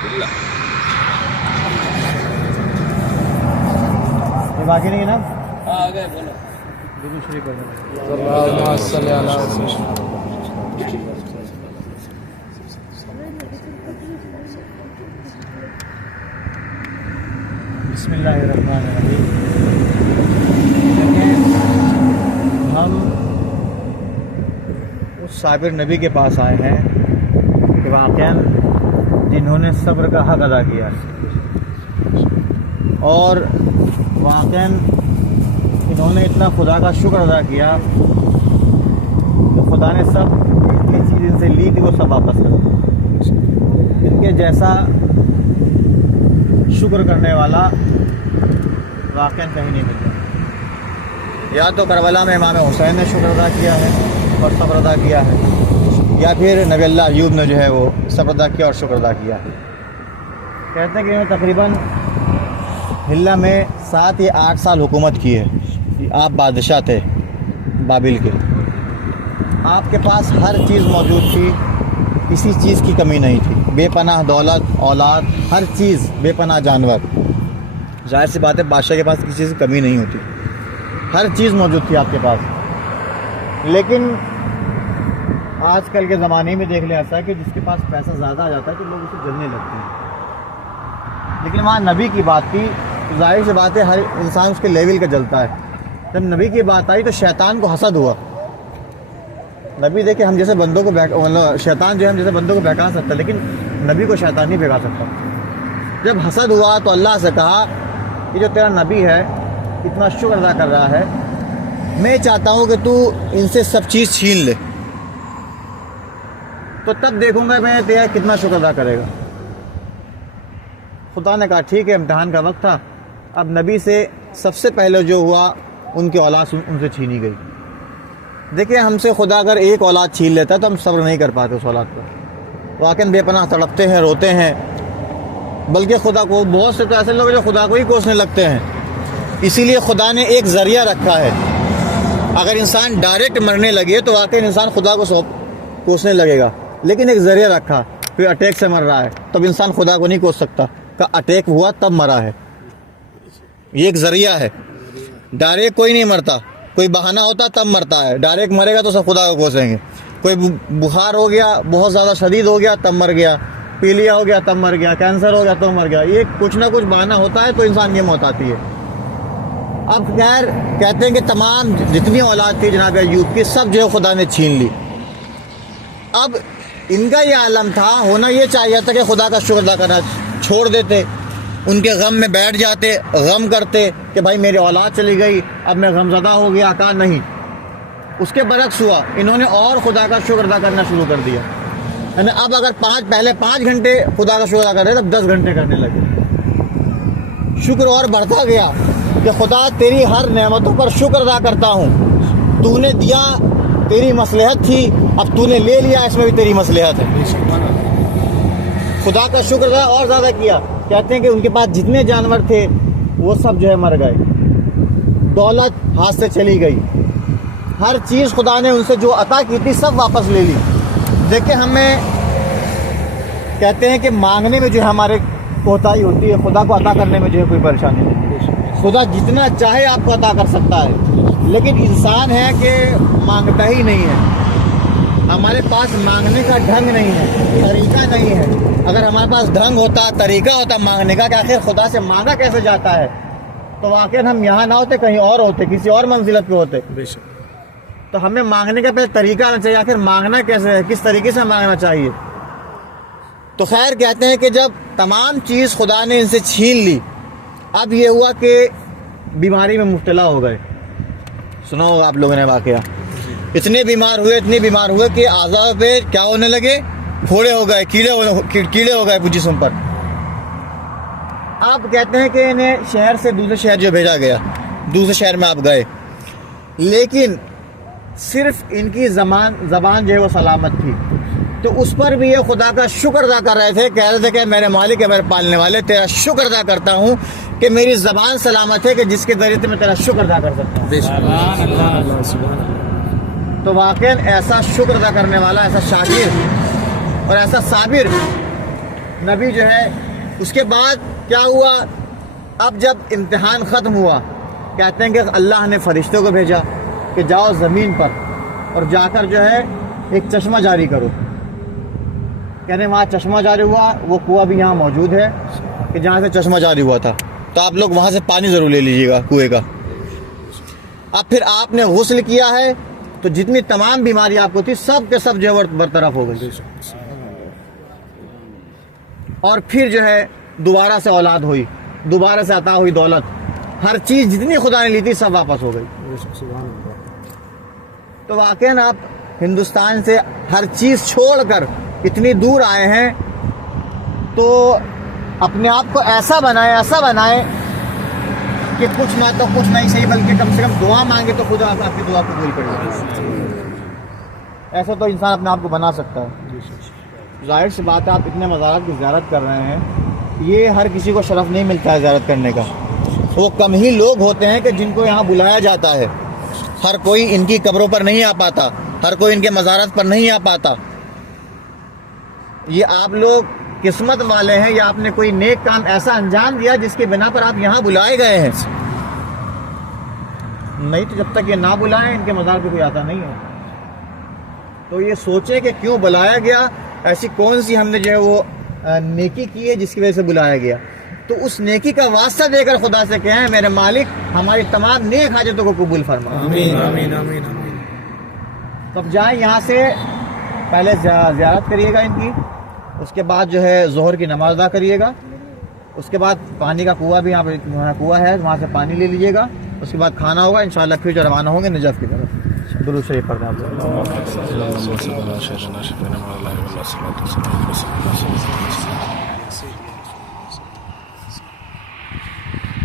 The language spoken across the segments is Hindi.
ये बाकी नहीं है ना? हाँ आ गए बोलो। दुरूद शरीफ पढ़ो। बिस्मिल्लाहिर्रहमानिर्रहीम। हम उस साबिर नबी के पास आए हैं कि वाक़ईन जिन्होंने सब्र का हक अदा किया और वाक़ईन इन्होंने इतना खुदा का शुक्र अदा किया तो खुदा ने सब जितनी चीज़ इनसे ली थी वो सब वापस कर दी। इनके जैसा शुक्र करने वाला वाक़ईन कहीं नहीं मिलता। या तो करबला में इमाम हुसैन ने शुक्र अदा किया है और सब्र अदा किया है, या फिर नबी अल्लाह अय्यूब ने जो है वो सब्र अदा किया और शुक्र अदा किया है। कहते हैं कि इन्होंने तकरीबन हिल्ला में 7 या 8 साल हुकूमत की है। आप बादशाह थे बाबिल के, आपके पास हर चीज़ मौजूद थी, किसी चीज़ की कमी नहीं थी। बेपनाह दौलत, औलाद, हर चीज़, बेपनाह जानवर। जाहिर सी बात है बादशाह के पास किसी चीज़ की कमी नहीं होती, हर चीज़ मौजूद थी आपके पास। लेकिन आजकल के ज़माने में देख लें ऐसा है कि जिसके पास पैसा ज़्यादा आ जाता है तो लोग उसे जलने लगते हैं। लेकिन वहाँ नबी की बात थी तो जाहिर सी बात है हर इंसान उसके लेवल का जलता है। जब नबी की बात आई तो शैतान को हसद हुआ। नबी देखे हम जैसे बंदों को मतलब शैतान जो है हम जैसे बंदों को बहका सकता है, लेकिन नबी को शैतान नहीं बहका सकता। जब हसद हुआ तो अल्लाह से कहा कि जो तेरा नबी है इतना शुक्र अदा कर रहा है, मैं चाहता हूँ कि तू इनसे सब चीज़ छीन ले, तो तब देखूंगा मैं तेरा कितना शुक्र अदा करेगा। खुदा ने कहा ठीक है, इम्तिहान का वक्त था। अब नबी से सबसे पहले जो हुआ उनकी औलाद उनसे छीनी गई। देखिए हमसे खुदा अगर एक औलाद छीन लेता तो हम सब्र नहीं कर पाते उस औलाद पर। वाकई बेपनाह तड़पते हैं, रोते हैं। बल्कि खुदा को बहुत से तो ऐसे लोग जो खुदा को ही कोसने लगते हैं। इसीलिए खुदा ने एक ज़रिया रखा है। अगर इंसान डायरेक्ट मरने लगे तो वाकई इंसान खुदा को कोसने लगेगा, लेकिन एक ज़रिया रखा। फिर अटैक से मर रहा है तब इंसान खुदा को नहीं कोस सकता, का अटैक हुआ तब मरा है। ये एक ज़रिया है, डायरेक्ट कोई नहीं मरता। कोई बहाना होता तब मरता है, डायरेक्ट मरेगा तो सब खुदा को कोसेंगे। कोई बुखार हो गया, बहुत ज़्यादा शदीद हो गया तब मर गया, पीलिया हो गया तब मर गया, कैंसर हो गया तो मर गया। ये कुछ ना कुछ बहाना होता है तो इंसान की मौत आती है। अब खैर कहते हैं कि तमाम जितनी औलाद थी जनाब अय्यूब की सब जो है खुदा ने छीन ली। अब इनका ये आलम था, होना ये चाहिए था कि खुदा का शुक्र अदा करना छोड़ देते, उनके गम में बैठ जाते, गम करते कि भाई मेरी औलाद चली गई, अब मैं गमज़दा हो गया। कहा नहीं, उसके बरक्स हुआ, इन्होंने और खुदा का शुक्र अदा करना शुरू कर दिया। यानी अब अगर पहले 5 घंटे खुदा का शुक्र अदा कर रहे तब 10 घंटे करने लगे। शुक्र और बढ़ता गया कि खुदा तेरी हर नेमतों पर शुक्र अदा करता हूँ। तूने दिया, तेरी मसलहत थी, अब तूने ले लिया, इसमें भी तेरी मसलहत है। खुदा का शुक्र अदा और ज़्यादा किया। कहते हैं कि उनके पास जितने जानवर थे वो सब जो है मर गए, दौलत हाथ से चली गई, हर चीज़ खुदा ने उनसे जो अता की थी सब वापस ले ली। देखिए हमें कहते हैं कि मांगने में जो है हमारे कोताही होती है, खुदा को अता करने में जो है कोई परेशानी नहीं। खुदा जितना चाहे आपको अता कर सकता है, लेकिन इंसान है कि मांगता ही नहीं है। हमारे पास मांगने का ढंग नहीं है, तरीका नहीं है। अगर हमारे पास ढंग होता, तरीका होता मांगने का कि आखिर खुदा से मांगा कैसे जाता है, तो वाकई हम यहाँ ना होते, कहीं और होते, किसी और मंजिलत पे होते। तो हमें मांगने का पहले तरीका आना चाहिए, आखिर मांगना कैसे है, किस तरीके से मांगना चाहिए। तो खैर कहते हैं कि जब तमाम चीज़ खुदा ने इनसे छीन ली, अब ये हुआ कि बीमारी में मुब्तला हो गए। सुना होगा आप लोगों ने वाकया, इतने बीमार हुए कि आज़ा पे क्या होने लगे, फोड़े हो गए, कीड़े हो गए जिस्म पर। आप कहते हैं कि इन्हें शहर से दूसरे शहर जो भेजा गया, दूसरे शहर में आप गए, लेकिन सिर्फ इनकी ज़बान जो है वो सलामत थी। तो उस पर भी ये खुदा का शुक्र अदा कर रहे थे, कह रहे थे कि मेरे मालिक है, मेरे पालने वाले, तेरा शुक्र अदा करता हूँ कि मेरी ज़बान सलामत है कि जिसके ज़रिए से मैं तेरा शुक्र अदा कर सकता हूँ। तो वाकई ऐसा शुक्र अदा करने वाला, ऐसा शाकिर और ऐसा साबिर नबी जो है। उसके बाद क्या हुआ, अब जब इम्तिहान ख़त्म हुआ, कहते हैं कि अल्लाह ने फरिश्तों को भेजा कि जाओ ज़मीन पर और जाकर जो है एक चश्मा जारी करो। कहने वहाँ चश्मा जारी हुआ, वो कुआं भी यहाँ मौजूद है कि जहाँ से चश्मा जारी हुआ था, तो आप लोग वहाँ से पानी ज़रूर ले लीजिएगा कुएँ का। अब फिर आपने गुस्ल किया है तो जितनी तमाम बीमारी आपको थी सब के सब जो है बरतरफ हो गई। और फिर जो है दोबारा से औलाद हुई, दोबारा से अता हुई दौलत, हर चीज़ जितनी खुदा ने ली थी सब वापस हो गई। तो वाकई आप हिंदुस्तान से हर चीज़ छोड़कर इतनी दूर आए हैं, तो अपने आप को ऐसा बनाए कि कुछ ना तो कुछ नहीं सही, बल्कि कम से कम दुआ मांगे तो खुदा आपकी दुआ कबूल करेगा। ऐसा तो इंसान अपने आप को बना सकता है। जाहिर सी बात है, आप इतने मज़ारात की ज़ियारत कर रहे हैं, ये हर किसी को शरफ़ नहीं मिलता है ज़ियारत करने का। वो कम ही लोग होते हैं कि जिनको यहाँ बुलाया जाता है। हर कोई इनकी कब्रों पर नहीं आ पाता, हर कोई इनके मज़ारात पर नहीं आ पाता। ये आप लोग किस्मत वाले हैं, या आपने कोई नेक काम ऐसा अंजाम दिया जिसके बिना पर आप यहाँ बुलाए गए हैं। नहीं तो जब तक ये ना बुलाएं, इनके मज़ार पे कोई आता नहीं है। तो ये सोचें कि क्यों बुलाया गया, ऐसी कौन सी हमने जो है वो नेकी की है जिसकी वजह से बुलाया गया। तो उस नेकी का वास्ता देकर खुदा से कहें, मेरे मालिक हमारी तमाम नेक हाजतों को कबूल फरमा। आमीन आमीन आमीन आमीन। तब जाएं यहाँ से, पहले ज़ियारत करिएगा इनकी, उसके बाद जो है ज़ोहर की नमाज अदा करिएगा, उसके बाद पानी का कुआं भी यहाँ पे कुआं है, वहाँ से पानी ले लीजिएगा, उसके बाद खाना होगा, इंशाअल्लाह फिर जो रवाना होंगे नजफ़ की तरफ। दुरूद शरीफ पढ़ना आप लोग।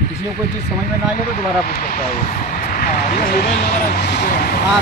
किसी को कोई चीज़ समझ में ना आई हो तो दोबारा पूछ सकता है। हाँ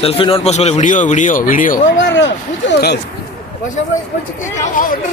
selfie not possible, video come.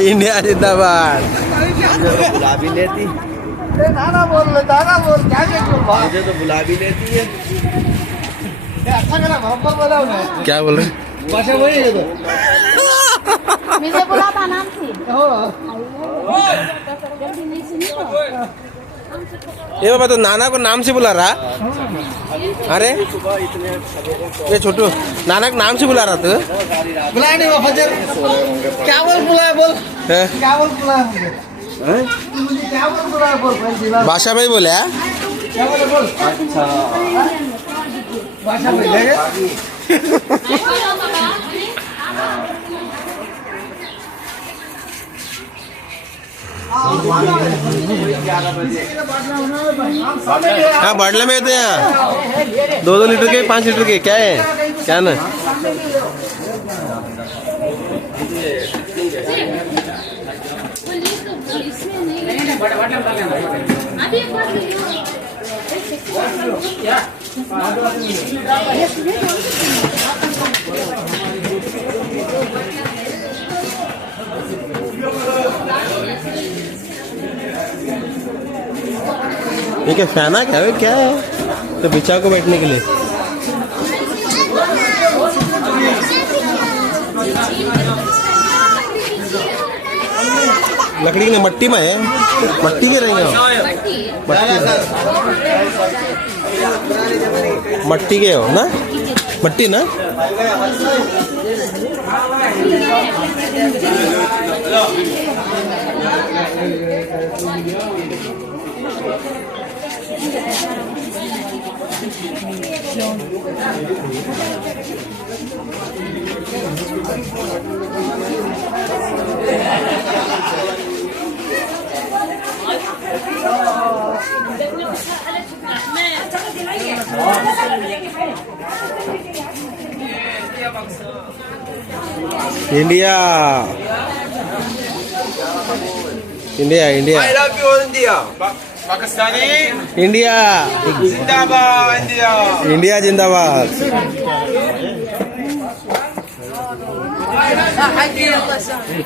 India जिंदाबाद। बुला भी लेती, दाना बोल मुझे तो बुला भी लेती है। क्या बोल रहे? भाषा वही है तो मुझे बुलाता नाम से हो जल्दी नहीं सुनी तो ये बाबा तो नाना को नाम से बुला रहा। अरे ये छोटू नाना को नाम से बुला रहा तू। बुलाया नहीं वो फजर क्या बुलाया बोल हैं? क्या बुलाया मुझे क्या बुलाया बोल बादशाह भाई बोले हैं? क्या बोल अच्छा भाषा बोलेंगे हाँ बाटले में देते हैं 2-2 लीटर के 5 लीटर के क्या है क्या ना। पुलिस तो पुलिस में नहीं अभी एक बार ये क्या फैन है क्या? क्या है? तो बिछा को बैठने के लिए लकड़ी की नहीं, मट्टी में है। मट्टी के रहेंगे मट्टी के हो ना? मट्टी ना? India India India I love you India. Pakistani. India Zindabad India. India जिंदाबाद।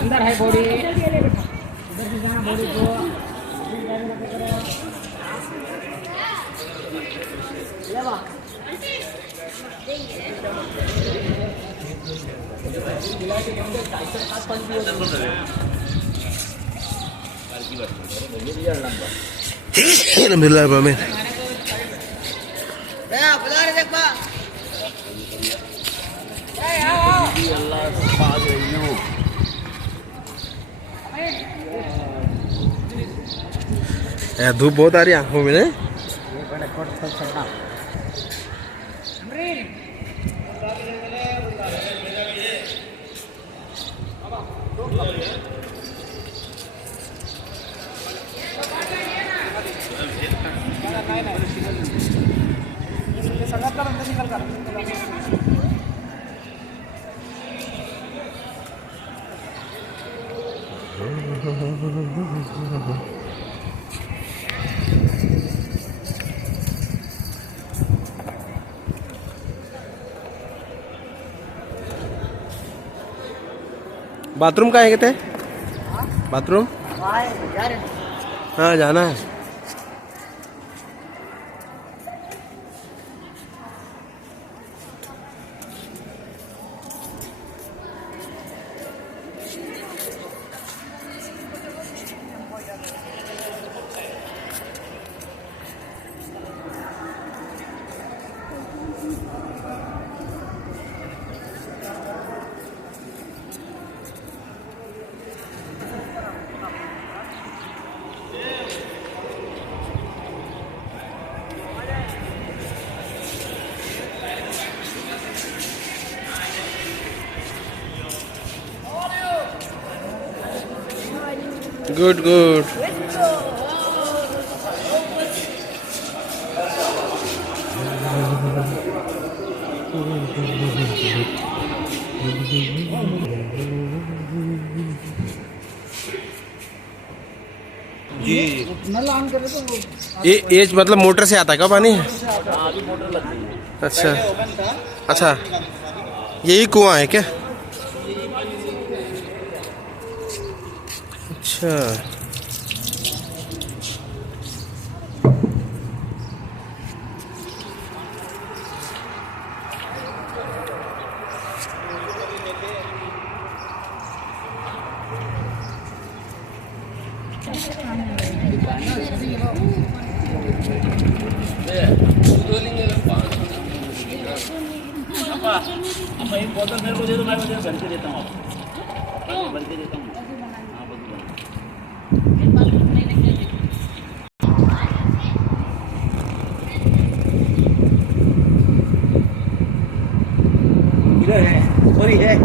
अंदर है बॉडी इधर से जाना बॉडी को में बुला रहे देख बा धूप बहुत आ रही है आंखों में। बाथरूम कहाँ है कहते? बाथरूम हाँ जाना है। गुड गुड ये मतलब मोटर से आता है क्या पानी? अच्छा अच्छा यही कुआं है क्या? अच्छा भाई बोतल मेरे को दे दो, मैं उधर भर के देता हूँ आपको, भर के देता हूँ। हाँ इधर है, सॉरी है।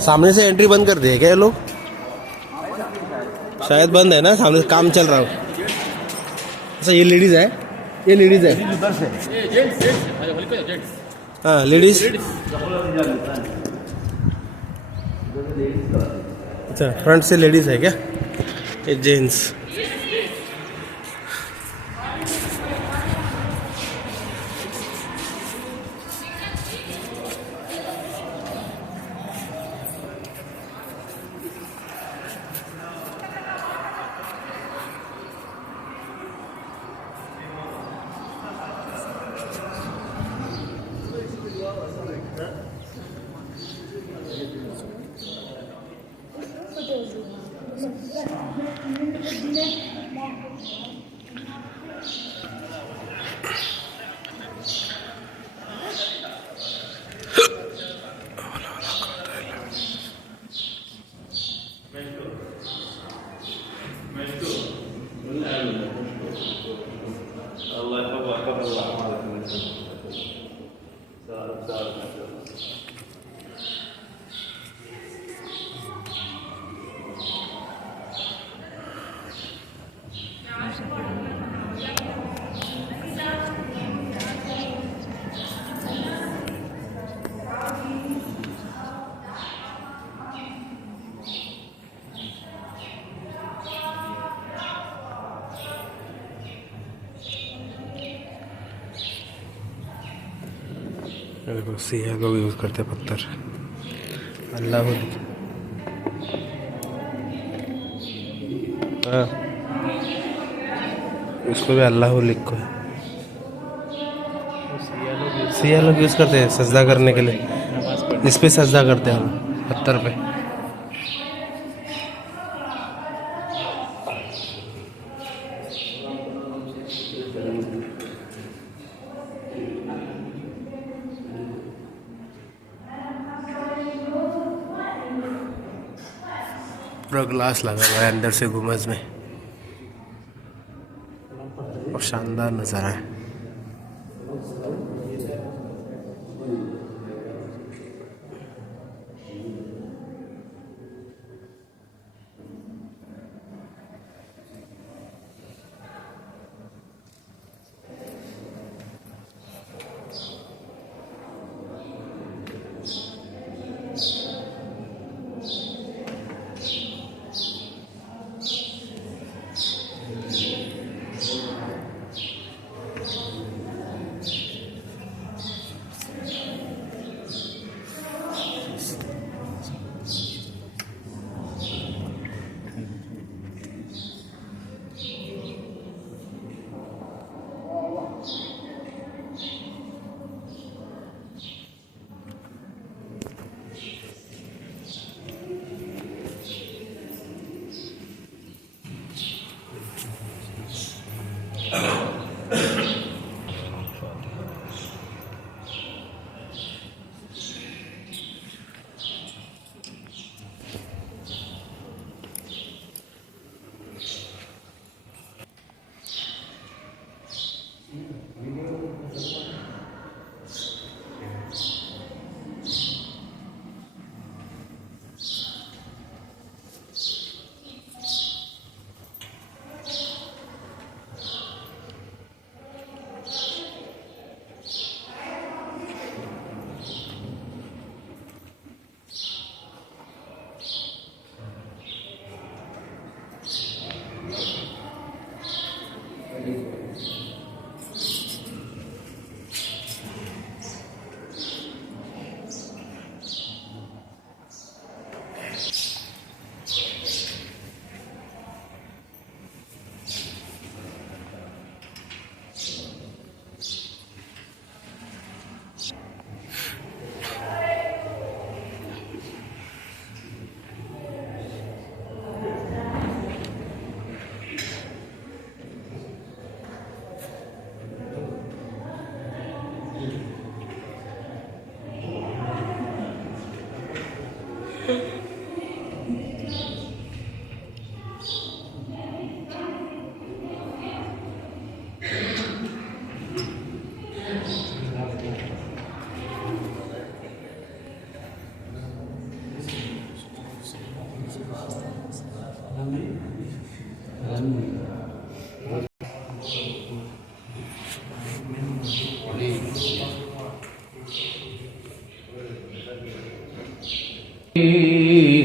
सामने से एंट्री बंद कर दिए क्या ये लोग? शायद बंद है ना, सामने से काम चल रहा हो। अच्छा ये लेडीज है, ये लेडीज है। उधर से हाँ लेडीज। अच्छा फ्रंट से लेडीज है क्या? ये जेंट्स। देखो सिया लोग यूज़ करते हैं पत्थर। अल्लाह हाँ इसको भी अल्लाह लिखो है। सिया लोग यूज़ करते हैं सजदा करने के लिए, इस पे सजदा करते हैं हम पत्थर पे। पूरा ग्लास लगा हुआ है अंदर से गुम्बद में, और शानदार नज़ारा है।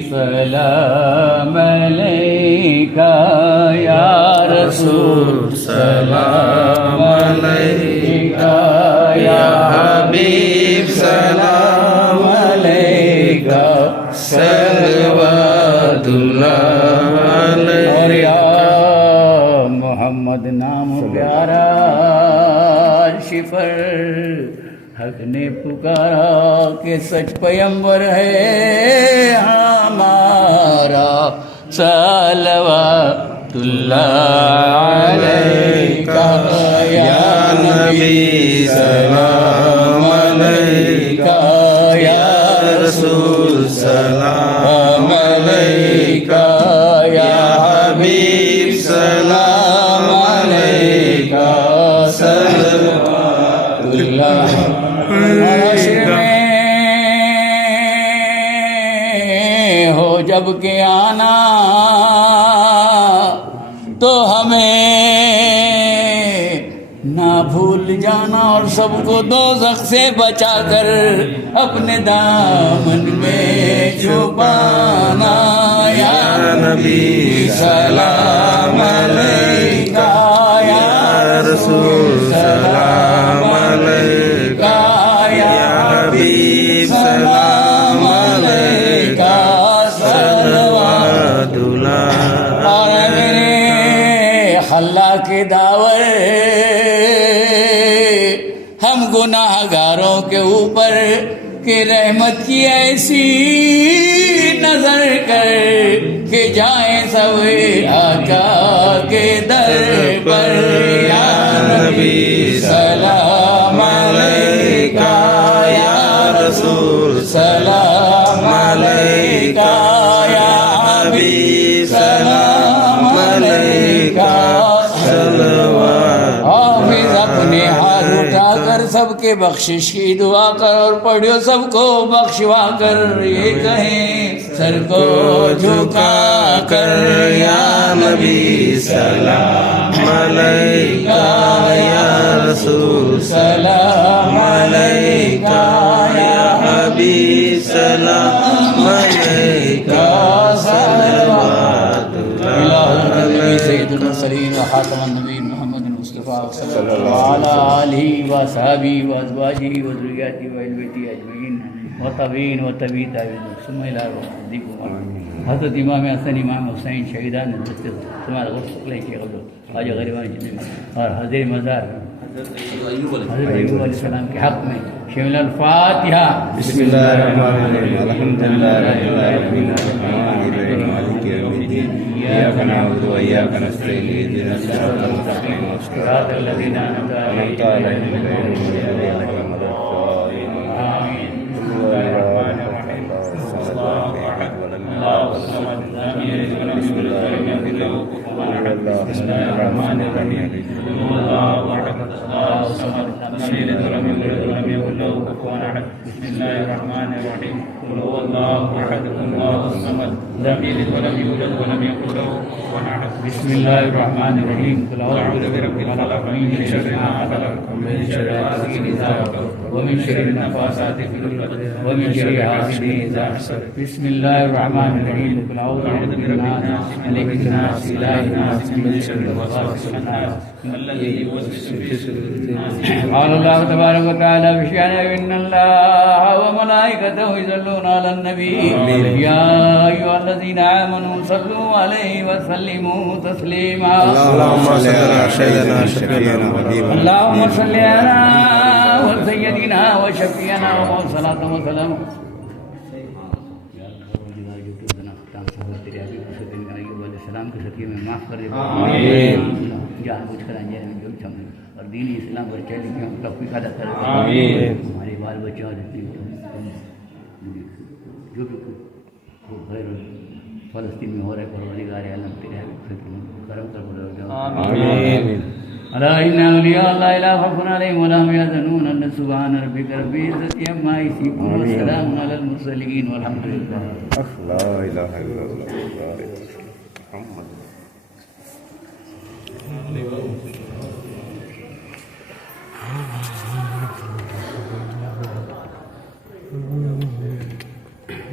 सलाम अलैका या रसूल सलाम अलैका या हबीब सलाम अलैका सल्लल्लाहु अलैहि या मोहम्मद नाम प्यारा शिफर हक ने पुकारा कि सच पैगंबर है हमारा सल्लल्लाहु अलैका या नबी सलाम अलैका या रसूल सलाम अलैका या हबीब सलाम अलैका सल्लल्लाहु हो जब के आना तो हमें ना भूल जाना और सबको दोज़ख से बचाकर अपने दामन में छुपाना या नबी सलाम अलैका या रसूल सलाम अलैका या हबीब सलाम अलैका सल्लल्लाहु और मेरे अल्लाह के दावर हम गुनाहगारों के ऊपर कि रहमत की ऐसी नजर कर के जाए सब आका के दर पर या नबी सलाम अलैका या रसूल सलाम अलैका या हबीब सलाम अलैका हाफिज अपने हाथ उठाकर सबके बख्शिश की दुआ कर और पढ़ियो सबको बख्शवा कर ये कहें सर को झुका कर या नबी सलाम अलैका या रसूल सलाम अलैका या हबीब सलाम अलैका सल्लल्लाहु अलैहि सैयदुल मुरसलीन व खातमुन नबीय्यीन मुहम्मद मुस्तफा सल्लल्लाहु अलैहि व सहाबी व अज़वाजिही व ज़ुर्रिय्यतिही व अहले बैतिही अजमईन व तबीन व तबी ताबीन सुम्मा इला हज़रत इमाम हसन इमाम हुसैन शहीदान तुम्हारा आज गरीबान और हज़रत मज़ार हज़रत अय्यूब अलैहिस्सलाम के हक़ में शेमिल अल-फातिहा बिस्मिल्लाहिर्रहमानिर्रहीम अल्हम्दुलिल्लाहि रब्बिल आलमीन मालिकि यौमिद्दीन इय्याका नअबुदु व इय्याका नस्तईन इहदिनास सिरातल मुस्तक़ीम सिरातल लज़ीना अनअमता अलैहिम गैरिल मग़दूबि अलैहिम बिस्मिल्लाहिर्रहमानिर्रहीम कुल अऊज़ु बिरब्बिल फलक़ मिन शर्रि मा खलक़ मिन शर्रि गासिकिन इज़ा वक़ब व मिन शर्रि नफ़ासाति फ़िल उक़द व मिन शर्रि हासिदिन इज़ा हसद बिस्मिल्लाहिर्रहमानिर्रहीम कुल अऊज़ु बिरब्बिन नास मलिकिन नास इलाहिन नास मिन शर्रि वसवासिन नास अल्लज़ी युवस्विसु फ़ी सुदूरिन नास अल्लाह तबारक व तआला बिशाना इन्नल्लाहा व मलाइकतहु युसल्लूना अलन नबी या अय्युहल्लज़ीना आमनू सल्लू अलैहि व सल्लिमू तस्लीमा अल्लाहुम्मा सल्लि अला सय्यिदिना शफीअना अल्लाहुम्मा सल्लि अला सय्यिदिना व शफीअना व सलातु व सलाम सलाम के सतिये में माफ़ कर दे आमीन जहाँ कुछ कर अंजाने में जो भी समझ और दीन इस्लाम पर चल के हम तौफीक अता कर आमीन हमारे बाल बच्चों और जो भी वो खैर फ़लस्तीन में हो रहे परवरदिगार आलम तेरे करम कर बोलो आमीन अला इन्ना औलिया अल्लाह ला खौफुन अलैहिम वला हुम यहज़नून अल्ला सुब्हान रब्बिका रब्बिल इज़्ज़ति अम्मा यसिफून व सलामुन अलल मुरसलीन वल्हम्दुलिल्लाह ला इलाहा इल्लल्लाह